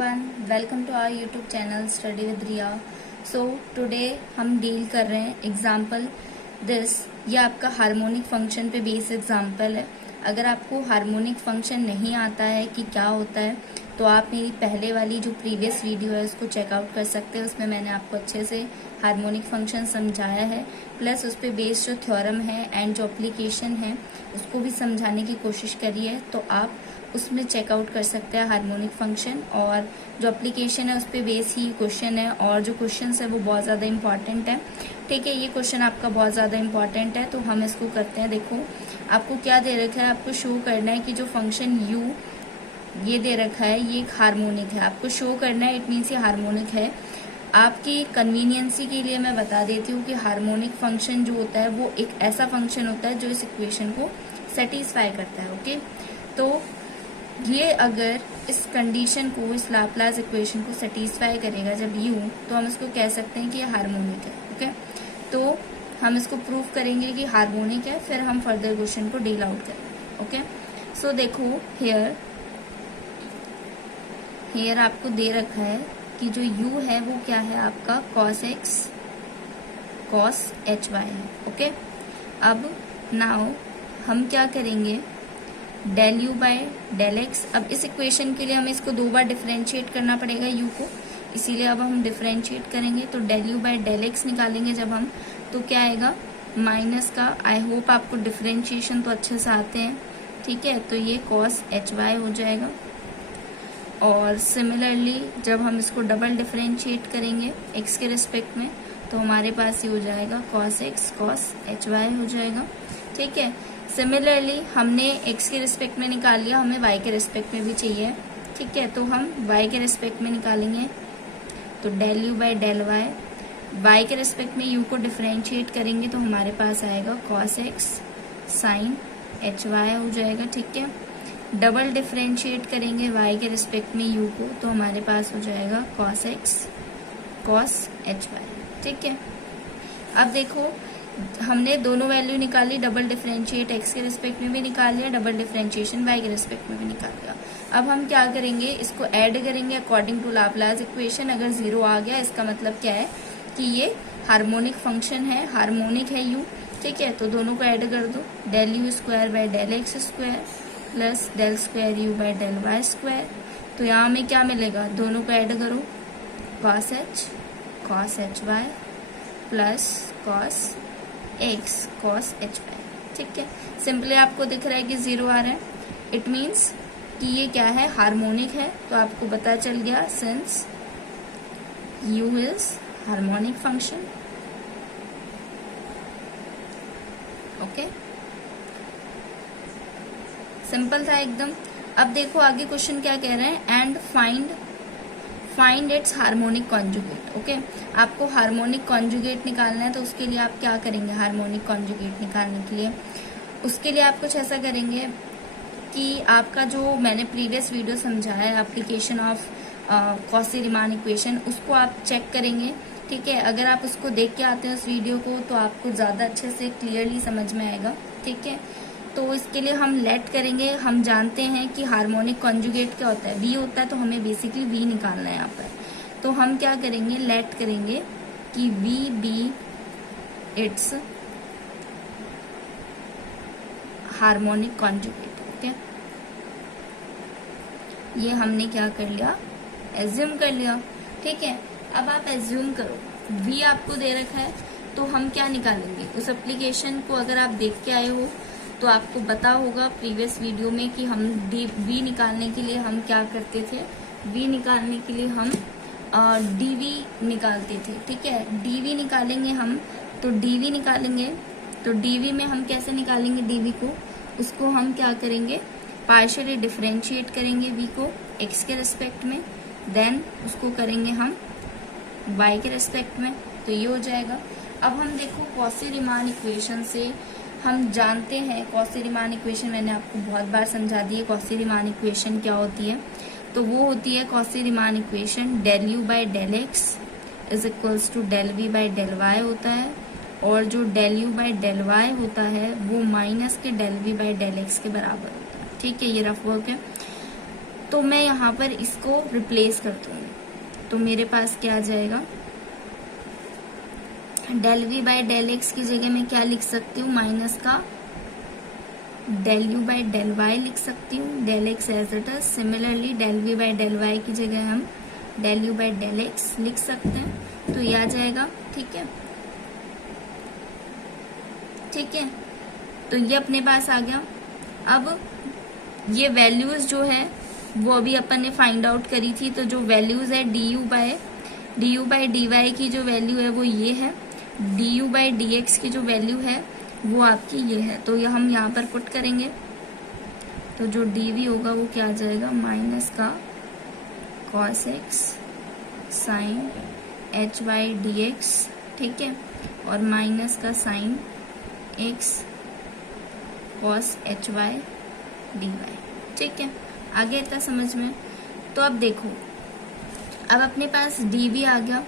everyone, welcome to our YouTube channel Study with Riya. So today हम deal कर रहे हैं एग्जाम्पल दिस। ये आपका हार्मोनिक फंक्शन पे बेस एग्जाम्पल है। अगर आपको हार्मोनिक फंक्शन नहीं आता है कि क्या होता है तो आप मेरी पहले वाली जो प्रीवियस वीडियो है उसको चेकआउट कर सकते हैं। उसमें मैंने आपको अच्छे से हार्मोनिक फंक्शन समझाया है, प्लस उस पर बेस्ड जो थ्योरम है एंड जो एप्लीकेशन है उसको भी समझाने की कोशिश करी है। तो आप उसमें चेकआउट कर सकते हैं हार्मोनिक फंक्शन, और जो एप्लीकेशन है उस पर बेस ही क्वेश्चन है, और जो क्वेश्चन है वो बहुत ज़्यादा इंपॉर्टेंट है। ठीक है, ये क्वेश्चन आपका बहुत ज़्यादा इंपॉर्टेंट है, तो हम इसको करते हैं। देखो आपको क्या दे रखा है, आपको शो करना है कि जो फंक्शन u ये दे रखा है ये एक हार्मोनिक है। आपको शो करना है, इट मीन्स ये हार्मोनिक है। आपकी कन्वीनियंसी के लिए मैं बता देती हूँ कि हार्मोनिक फंक्शन जो होता है वो एक ऐसा फंक्शन होता है जो इस इक्वेशन को सेटिस्फाई करता है। ओके, तो ये अगर इस कंडीशन को, इस लाप्लास इक्वेशन को सेटिस्फाई करेगा जब u, तो हम इसको कह सकते हैं कि ये हार्मोनिक है। ओके, तो हम इसको प्रूव करेंगे कि हार्मोनिक है, फिर हम फर्दर क्वेश्चन को डील आउट करेंगे। ओके, सो देखो हेयर आपको दे रखा है कि जो u है वो क्या है आपका cos x cos hy है। ओके, अब नाउ हम क्या करेंगे, del u by del X. अब इस इक्वेशन के लिए हमें इसको दो बार डिफरेंशिएट करना पड़ेगा u को, इसीलिए अब हम डिफरेंशिएट करेंगे। तो del u by del X निकालेंगे जब हम, तो क्या आएगा माइनस का। आई होप आपको डिफरेंशिएशन तो अच्छे से आते हैं। ठीक है, तो ये cos hy हो जाएगा। और सिमिलरली जब हम इसको डबल डिफरेंशिएट करेंगे x के रिस्पेक्ट में, तो हमारे पास ये हो जाएगा cos x cos hy हो जाएगा। ठीक है, सिमिलरली हमने x के रिस्पेक्ट में निकाल लिया, हमें y के रिस्पेक्ट में भी चाहिए। ठीक है, तो हम y के रिस्पेक्ट में निकालेंगे, तो del u by del y के रिस्पेक्ट में u को डिफरेंशिएट करेंगे तो हमारे पास आएगा cos x sin hy हो जाएगा। ठीक है, डबल डिफरेंशिएट करेंगे y के रिस्पेक्ट में u को, तो हमारे पास हो जाएगा cos x cos hy। ठीक है, अब देखो हमने दोनों वैल्यू निकाली, डबल डिफरेंशिएट x के रिस्पेक्ट में भी निकाल लिया, डबल डिफरेंशिएशन y के रिस्पेक्ट में भी निकाल लिया। अब हम क्या करेंगे, इसको ऐड करेंगे अकॉर्डिंग टू लाप्लास इक्वेशन। अगर 0 आ गया इसका मतलब क्या है कि ये हार्मोनिक फंक्शन है, हार्मोनिक है u। ठीक है, तो दोनों को ऐड कर दो, del u square by del X square plus del square u by del Y square. तो यहाँ हमें क्या मिलेगा, दोनों को ऐड करो, cos h cos hy plus cos x cos hy। ठीक है, सिंपली आपको दिख रहा है कि 0 आ रहा है, इट मीन्स कि ये क्या है, हार्मोनिक है। तो आपको पता चल गया since u is harmonic function. Okay, simple था एकदम। अब देखो आगे क्वेश्चन क्या कह रहे हैं, and find its harmonic conjugate. Okay, आपको हार्मोनिक कॉन्जुगेट निकालना है, तो उसके लिए आप क्या करेंगे, हार्मोनिक कॉन्जुगेट निकालने के लिए उसके लिए आप कुछ ऐसा करेंगे कि आपका जो मैंने प्रीवियस वीडियो समझाया है application of Cauchy Riemann equation, उसको आप चेक करेंगे। ठीक है, अगर आप उसको देख के आते हैं उस वीडियो को तो आपको ज़्यादा अच्छे से क्लियरली समझ में आएगा। ठीक है, तो इसके लिए हम लेट करेंगे। हम जानते हैं कि हार्मोनिक कॉन्जुगेट क्या होता है, v होता है, तो हमें बेसिकली v निकालना है यहाँ पर। तो हम क्या करेंगे, लेट करेंगे कि v be its harmonic conjugate. Okay, ये हमने क्या कर लिया, एज्यूम कर लिया। ठीक है, अब आप एज्यूम करो v आपको दे रखा है, तो हम क्या निकालेंगे, उस एप्लीकेशन को अगर आप देख के आए हो तो आपको पता होगा प्रीवियस वीडियो में कि हम v निकालने के लिए हम क्या करते थे, v निकालने के लिए हम dv निकालते थे। ठीक है, dv निकालेंगे हम, तो dv निकालेंगे, तो dv में हम कैसे निकालेंगे dv को, उसको हम क्या करेंगे, पार्शियली डिफरेंशिएट करेंगे v को x के रिस्पेक्ट में, देन उसको करेंगे हम y के रिस्पेक्ट में, तो ये हो जाएगा। अब हम देखो कॉची रीमान इक्वेशन से हम जानते हैं, कॉची रीमान इक्वेशन मैंने आपको बहुत बार समझा दी है। कॉची रीमान इक्वेशन क्या होती है, तो वो होती है Cauchy Riemann equation del u by del x is equals to del v by del y होता है, और जो del u by del y होता है वो माइनस के del v by del x के बराबर होता है। ठीक है, ये रफ वर्क है। तो मैं यहाँ पर इसको रिप्लेस कर दूंगी, तो मेरे पास क्या आ जाएगा, del v by del x की जगह मैं क्या लिख सकती हूँ, माइनस का del u by del y लिख सकती हूँ, del x as it is. Similarly del v by del y की जगह हम del u by del x लिख सकते हैं, तो ये आ जाएगा। ठीक है, ठीक है, तो ये अपने पास आ गया। अब ये वैल्यूज जो है वो अभी अपन ने फाइंड आउट करी थी, तो जो वैल्यूज है d u by d y की जो वैल्यू है वो ये है, d u by d x की जो वैल्यू है वो आपकी ये है, तो ये हम यहाँ पर पुट करेंगे, तो जो डी वी होगा वो क्या आ जाएगा, माइनस का cos x sine h y d x, ठीक है, और माइनस का sine x cos h y d y. ठीक है, आगे इतना समझ में। तो अब देखो, अब अपने पास डी वी आ गया,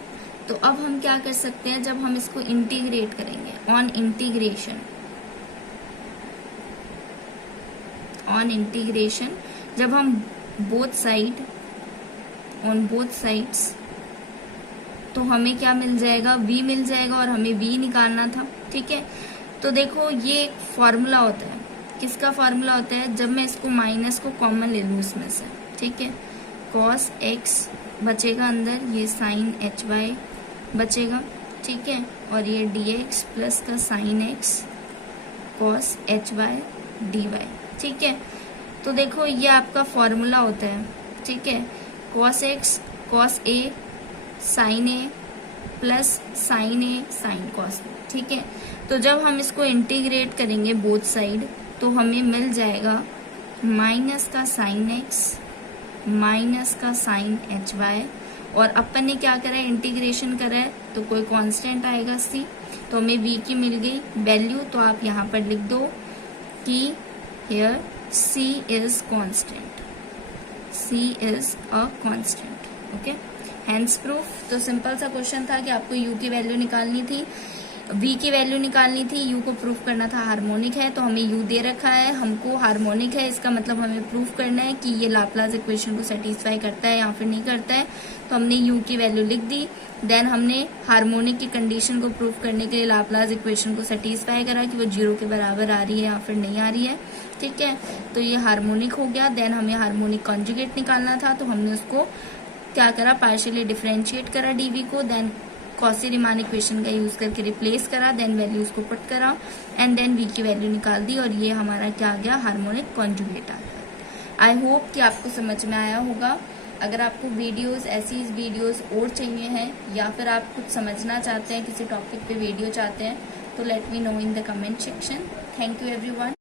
तो अब हम क्या कर सकते हैं, जब हम इसको इंटीग्रेट करेंगे ऑन इंटीग्रेशन, जब हम ऑन बोथ साइड्स, तो हमें क्या मिल जाएगा, v मिल जाएगा, और हमें v निकालना था। ठीक है, तो देखो ये एक फॉर्मूला होता है, किसका फॉर्मूला होता है, जब मैं इसको माइनस को कॉमन ले लूँ इसमें से, ठीक है, कॉस एक्स बचेगा अंदर, ये साइन एच वाई बचेगा, ठीक है, और ये डी एक्स प्लस का sine x cos h y d y. ठीक है, तो देखो ये आपका फॉर्मूला होता है, ठीक है, cos x cos A sign A plus sign A sine cos. ठीक है, तो जब हम इसको इंटीग्रेट करेंगे बोथ साइड, तो हमें मिल जाएगा माइनस का साइन एक्स माइनस का साइन एच वाई, और अपन ने क्या करा है, इंटीग्रेशन करा है, तो कोई कांस्टेंट आएगा सी, तो हमें v की मिल गई वैल्यू, तो आप यहाँ पर लिख दो कि here c is constant, c is a constant. Okay, hence proof. तो सिंपल सा क्वेश्चन था कि आपको u की वैल्यू निकालनी थी, v की वैल्यू निकालनी थी, u को प्रूफ करना था हार्मोनिक है, तो हमें u दे रखा है, हमको हार्मोनिक है, इसका मतलब हमें प्रूफ करना है कि ये लाप्लास इक्वेशन को सेटिस्फाई करता है या फिर नहीं करता है, तो हमने u की वैल्यू लिख दी। देन हमने हार्मोनिक की कंडीशन को प्रूफ करने के लिए लाप्लास इक्वेशन को सेटिस्फाई करा कि वो 0 के बराबर आ रही है या फिर नहीं आ रही है। ठीक है, तो ये हार्मोनिक हो गया। देन हमें हार्मोनिक कॉन्जुगेट निकालना था, तो हमने उसको क्या करा, पार्शियली डिफरेंशिएट करा डीवी को, देन कॉसी रीमान इक्वेशन का यूज करके रिप्लेस करा, देन वैल्यूज को पुट करा, एंड देन वी की वैल्यू निकाल दी, और ये हमारा क्या आ गया, हार्मोनिक कॉन्जुगेट आ गया। आई होप कि आपको समझ में आया होगा। अगर आपको वीडियोस ऐसी वीडियोस और चाहिए हैं, या फिर आप कुछ समझना चाहते हैं, किसी टॉपिक पे वीडियो चाहते हैं, तो let me know in the comment section. Thank you everyone.